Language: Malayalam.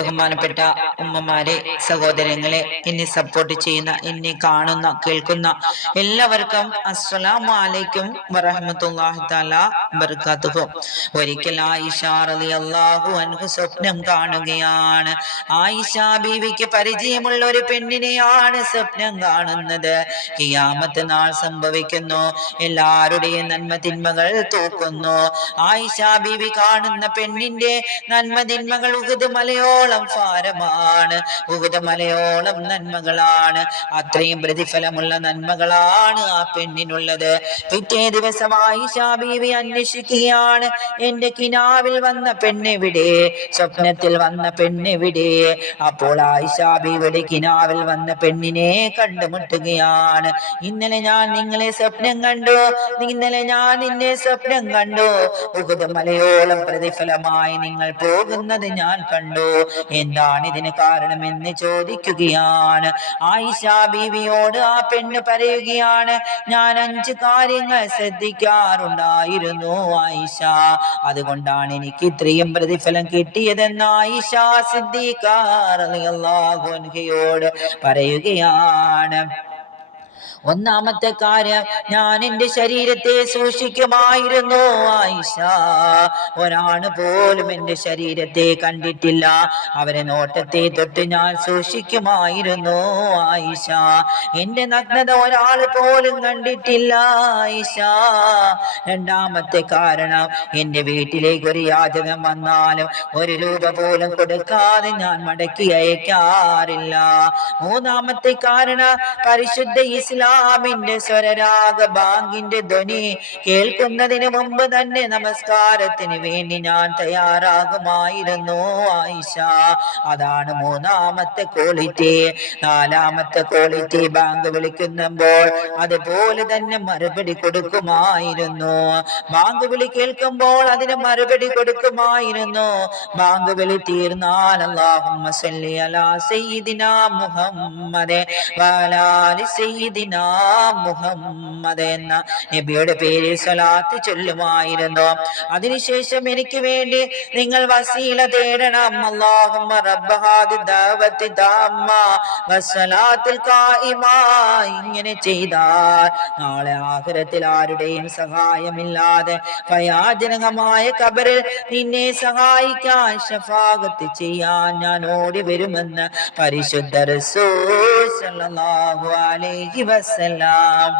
ബഹുമാനപ്പെട്ട ഉമ്മമാരെ സഹോദരങ്ങളെ എന്നെ സപ്പോർട്ട് ചെയ്യുന്ന എന്നെ കാണുന്ന കേൾക്കുന്ന എല്ലാവർക്കും അസ്സലാമു അലൈക്കും വറഹ്മത്തുള്ളാഹി തആല. ബർക്കാത്തുഹു ഒരിക്കൽ ആയിഷ റളിയല്ലാഹു അൻഹു സ്വപ്നം കാണുകയാണ്. ആയിഷ ബീവിക്ക് പരിചയമുള്ള ഒരു പെണ്ണിനെയാണ് സ്വപ്നം കാണുന്നത്. കിയാമത്ത് നാൾ സംഭവിക്കുന്നു. എല്ലാവരുടെയും നന്മ തിന്മകൾ തൂക്കുന്നു. ആയിഷ ബീവി കാണുന്ന പെണ്ണിന്റെ നന്മ തിന്മകൾ ഉഹുദ് മലയോളം ഭാരമാണ്. ഉഹുദ് മലയോളം നന്മകളാണ്. അത്രയും പ്രതിഫലമുള്ള നന്മകളാണ് ആ പെണ്ണിനുള്ളത്. പിറ്റേ ദിവസം ആയിഷ ബീവി അന്വേഷിക്കുകയാണ് എന്റെ കിനാവിൽ വന്ന പെണ്ണെവിടെ സ്വപ്നത്തിൽ വന്ന പെണ്ണെവിടെ അപ്പോൾ ആയിഷാബിയുടെ കിനാവിൽ വന്ന പെണ്ണിനെ കണ്ടുമുട്ടുകയാണ്. ഇന്നലെ ഞാൻ നിങ്ങളെ സ്വപ്നം കണ്ടു. ഇന്നലെ ഞാൻ നിന്നെ സ്വപ്നം കണ്ടു. ഉഹുദ് മലയോളം പ്രതിഫലമായി നിങ്ങൾ പോകുന്നത് ഞാൻ കണ്ടു. എന്താണ് ഇതിന് കാരണം എന്ന് ചോദിക്കുകയാണ്. ആയിഷാ ബീവിയോട് ആ പെണ്ണ് പറയുകയാണ് ഞാൻ അഞ്ച് കാര്യങ്ങൾ ശ്രദ്ധിക്കാറുണ്ടായിരുന്നു. ആയിഷ. അതുകൊണ്ടാണ് എനിക്ക് ഇത്രയും പ്രതിഫലം കിട്ടിയതെന്ന് ആയിഷ സിദ്ദീഖാറിയോട് പറയുകയാണ്. ഒന്നാമത്തെ കാര്യം ഞാൻ എന്റെ ശരീരത്തെ സൂക്ഷിക്കുമായിരുന്നു ആയിഷ. ഒരാണ് പോലും എന്റെ ശരീരത്തെ കണ്ടിട്ടില്ല. അവരെ നോട്ടത്തെ തൊട്ട് ഞാൻ സൂക്ഷിക്കുമായിരുന്നു ആയിഷ. എന്റെ നഗ്നത ഒരാൾ പോലും കണ്ടിട്ടില്ല ആയിഷ. രണ്ടാമത്തെ കാരണം എന്റെ വീട്ടിലേക്ക് ഒരു യാചകം വന്നാലും ഒരു രൂപ പോലും കൊടുക്കാതെ ഞാൻ മടക്കി അയക്കാറില്ല. മൂന്നാമത്തെ കാരണം പരിശുദ്ധ ഇസ്ലാമിന്റെ സ്വരരാഗ ബാങ്കിന്റെ ധ്വനി കേൾക്കുന്നതിന് മുമ്പ് തന്നെ നമസ്കാരത്തിന് വേണ്ടി ഞാൻ തയ്യാറാകുമായിരുന്നു ആയിഷ. അതാണ് മൂന്നാമത്തെ ക്വാളിറ്റി. നാലാമത്തെ ക്വാളിറ്റി ബാങ്ക് വിളിക്കുമ്പോൾ അതുപോലെ തന്നെ മറുപടി കൊടുക്കുമായിരുന്നു. ബാങ്ക് വിളി കേൾക്കുമ്പോൾ അതിന് മറുപടി കൊടുക്കുമായിരുന്നു. ബാങ്ക് വിളി തീർന്നാൽ അല്ലാഹുമ്മ സല്ലി അലാ സയ്യിദിനാ മുഹമ്മദ് വഅലാലി സയ്യിദിനാ മുഹമ്മദ് എന്ന നബിയുടെ പേരിൽ സ്വലാത്ത് ചൊല്ലുമായിരുന്നു. അതിനുശേഷം എനിക്ക് വേണ്ടി നിങ്ങൾ വസീല തേടണം. അല്ലാഹുമ്മ റബ്ബ ഹാദി ദഅവത്തി താമ്മ വസ്സലാത്തിൽ ഖായിമ. ഇങ്ങനെ ചെയ്താൽ നാളെ ആഹുരത്തിൽ ആരുടെയും സഹായമില്ലാതെ ഭയാജനകമായ കബറിൽ നിന്നെ സഹായിക്കാൻ ശഫാഗത്ത് ചെയ്യാൻ ഞാൻ ഓടി വരുമെന്ന് പരിശുദ്ധ റസൂൽ സല്ലല്ലാഹു അലൈഹി വസല്ലം